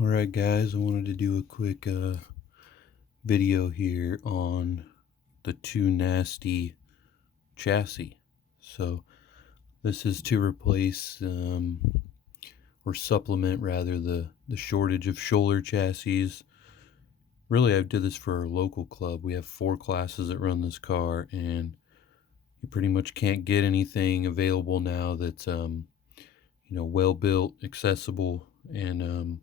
Alright guys, I wanted to do a quick video here on the 2NASTE chassis. So this is to replace or supplement rather the shortage of shoulder chassis. Really, I did this for our local club. We have 4 classes that run this car, and you pretty much can't get anything available now that's well built, accessible, and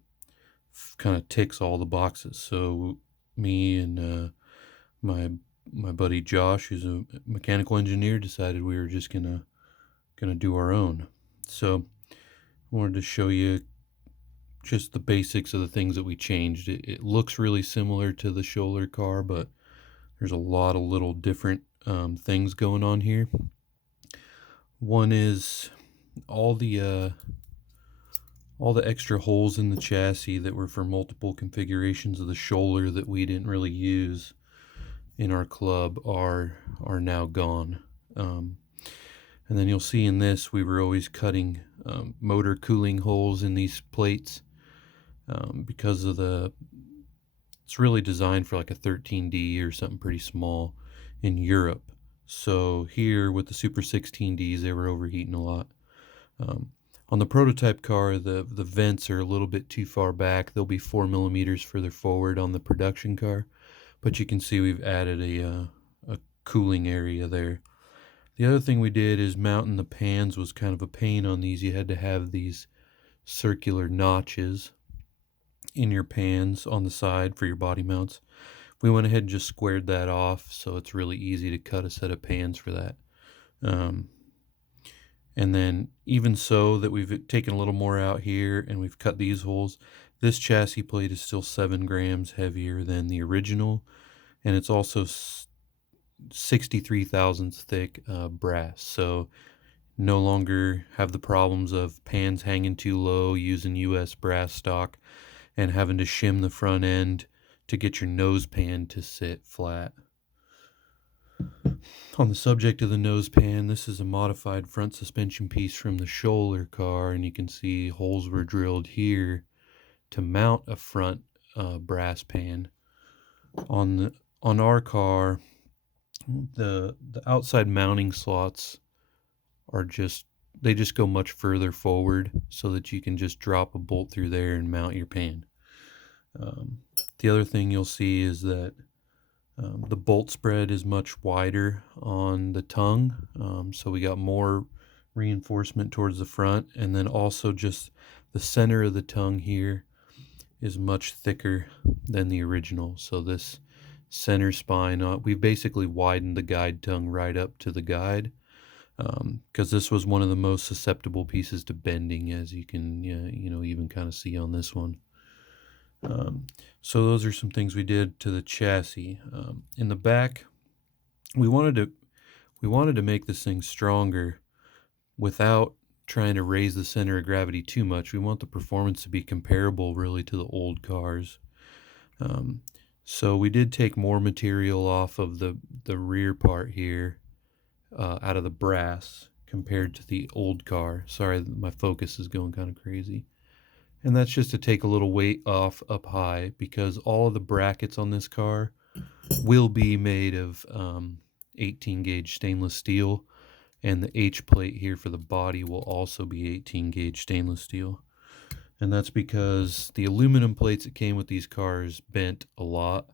kind of ticks all the boxes. So me and my my buddy Josh, who's a mechanical engineer, decided we were just gonna do our own. So I wanted to show you just the basics of the things that we changed. It looks really similar to the shoulder car, but there's a lot of little different things going on here. One is all the extra holes in the chassis that were for multiple configurations of the shoulder that we didn't really use in our club are now gone. And then you'll see in this, we were always cutting motor cooling holes in these plates because of it's really designed for like a 13D or something pretty small in Europe. So here with the Super 16Ds, they were overheating a lot. On the prototype car, the vents are a little bit too far back. They'll be 4 millimeters further forward on the production car, but you can see we've added a cooling area there. The other thing we did is mounting the pans was kind of a pain on these. You had to have these circular notches in your pans on the side for your body mounts. We went ahead and just squared that off, so it's really easy to cut a set of pans for that. And then even so that we've taken a little more out here and we've cut these holes, this chassis plate is still 7 grams heavier than the original, and it's also 63 thousandths thick brass. So no longer have the problems of pans hanging too low using US brass stock and having to shim the front end to get your nose pan to sit flat. On the subject of the nose pan, this is a modified front suspension piece from the shoulder car, and you can see holes were drilled here to mount a front brass pan. On our car, the outside mounting slots are just go much further forward so that you can just drop a bolt through there and mount your pan. The other thing you'll see is that the bolt spread is much wider on the tongue, so we got more reinforcement towards the front, and then also just the center of the tongue here is much thicker than the original. So this center spine, we've basically widened the guide tongue right up to the guide, because this was one of the most susceptible pieces to bending, as you can even kind of see on this one. So those are some things we did to the chassis. In the back, we wanted to make this thing stronger without trying to raise the center of gravity too much. We want the performance to be comparable really to the old cars. So we did take more material off of the rear part here, out of the brass compared to the old car. Sorry, my focus is going kind of crazy. And that's just to take a little weight off up high, because all of the brackets on this car will be made of 18 gauge stainless steel, and the H plate here for the body will also be 18 gauge stainless steel. And that's because the aluminum plates that came with these cars bent a lot.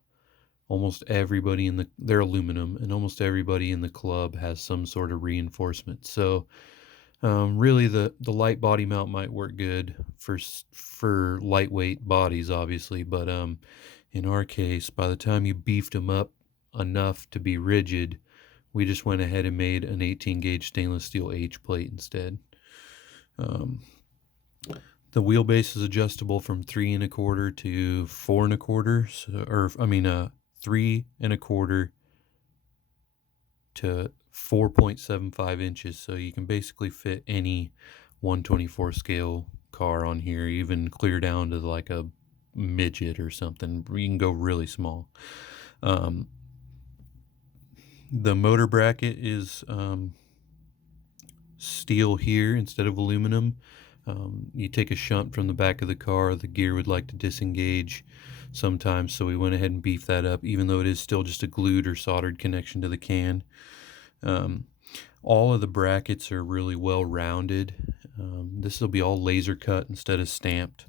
Almost everybody they're aluminum, and almost everybody in the club has some sort of reinforcement. So really, the light body mount might work good for lightweight bodies, obviously, but in our case, by the time you beefed them up enough to be rigid, we just went ahead and made an 18 gauge stainless steel H plate instead. The wheelbase is adjustable from 3 1/4 to 4 1/4, 3 1/4 to 4.75 inches, so you can basically fit any 1/24 scale car on here, even clear down to like a midget or something. You can go really small. The motor bracket is steel here instead of aluminum, You take a shunt from the back of the car, the gear would like to disengage sometimes, so we went ahead and beefed that up, even though it is still just a glued or soldered connection to the can. All of the brackets are really well rounded. This will be all laser cut instead of stamped.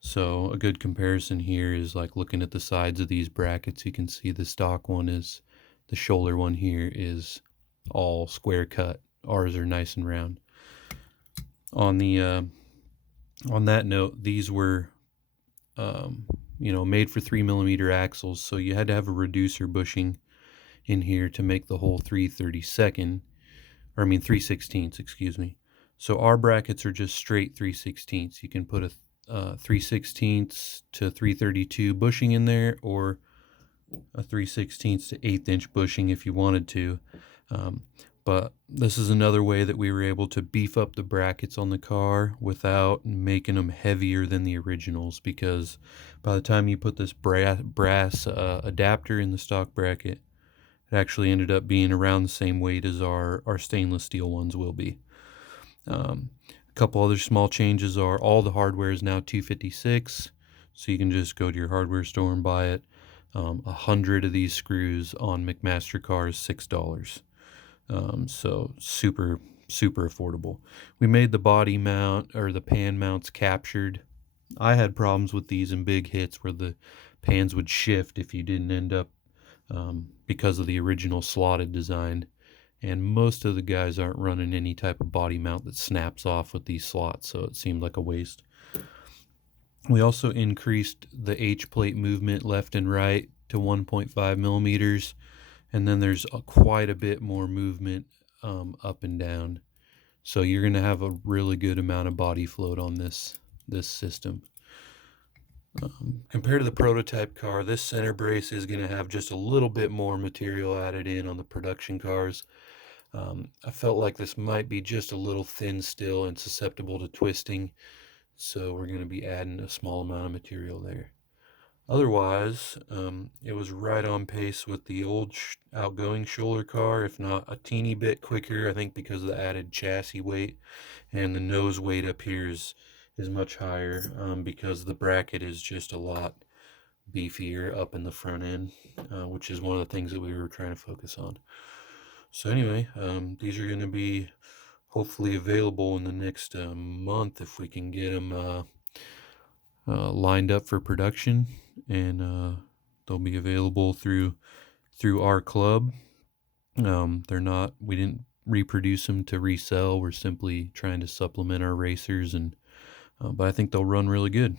So a good comparison here is like looking at the sides of these brackets. You can see the stock one is, the shoulder one here is all square cut. Ours are nice and round. On that note, these were made for 3mm axles, so you had to have a reducer bushing in here to make the whole 3/16, excuse me. So our brackets are just straight 3/16. You can put a 3/16 to 332 bushing in there, or a 3/16 to 1/8 inch bushing if you wanted to. But this is another way that we were able to beef up the brackets on the car without making them heavier than the originals, because by the time you put this brass adapter in the stock bracket, it actually ended up being around the same weight as our stainless steel ones will be. A couple other small changes are all the hardware is now 256, so you can just go to your hardware store and buy it. 100 of these screws on McMaster cars, $6. So super affordable. We made the body mount, or the pan mounts, captured. I had problems with these in big hits where the pans would shift if you didn't end up, because of the original slotted design. And most of the guys aren't running any type of body mount that snaps off with these slots, so it seemed like a waste. We also increased the H-plate movement left and right to 1.5 millimeters, and then there's quite a bit more movement up and down. So you're going to have a really good amount of body float on this system. Compared to the prototype car, this center brace is going to have just a little bit more material added in on the production cars. I felt like this might be just a little thin still and susceptible to twisting, so we're going to be adding a small amount of material there. Otherwise, it was right on pace with the old outgoing Scholler car, if not a teeny bit quicker, I think because of the added chassis weight, and the nose weight up here is much higher, because the bracket is just a lot beefier up in the front end, which is one of the things that we were trying to focus on. So anyway, these are going to be hopefully available in the next month if we can get them lined up for production, and they'll be available through our club. We didn't reproduce them to resell. We're simply trying to supplement our racers, and but I think they'll run really good.